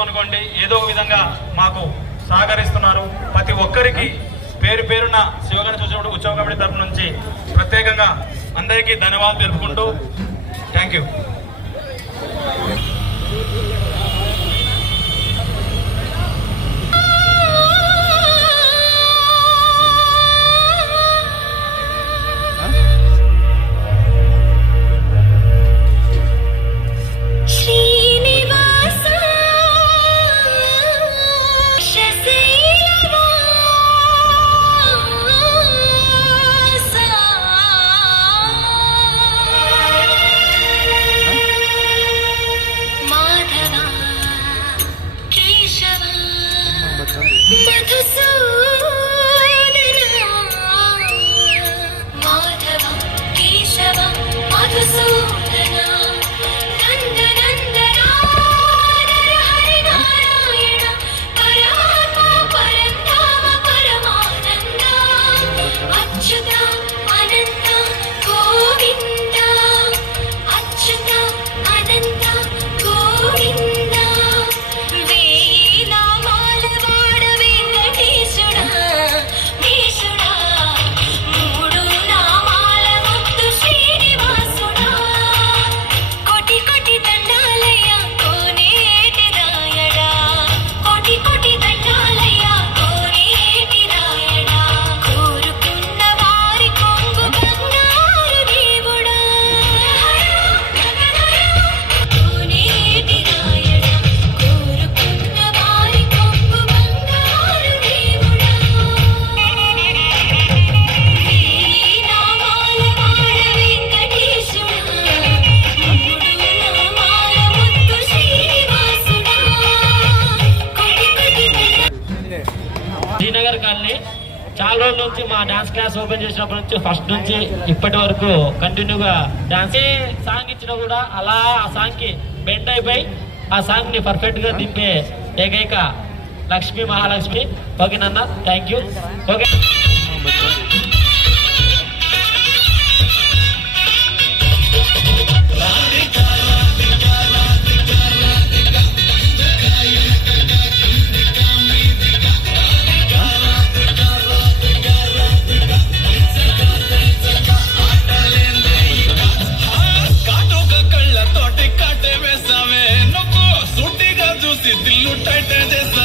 అనుకోండి ఏదో విధంగా మాకు సహకరిస్తున్నారు. ప్రతి ఒక్కరికి పేరు పేరున శివగణేశ చూసినప్పుడు ఉత్సవ కమిటీ తరపు నుంచి ప్రత్యేకంగా అందరికీ ధన్యవాదాలు తెలుపుకుంటూ thank you so Srinagar colony చాలా రోజుల నుంచి మా డాన్స్ క్లాస్ ఓపెన్ చేసినప్పటి నుంచి ఫస్ట్ నుంచి ఇప్పటి వరకు కంటిన్యూగా డాన్స్ సాంగ్ ఇచ్చినా కూడా అలా ఆ సాంగ్కి బెండ్ అయిపోయి ఆ సాంగ్ని పర్ఫెక్ట్గా దింపే ఏకైక లక్ష్మి మహాలక్ష్మి. ఓకేనన్న థ్యాంక్ యూ ఓకే. जैसे दिल लुटाटा जैसा।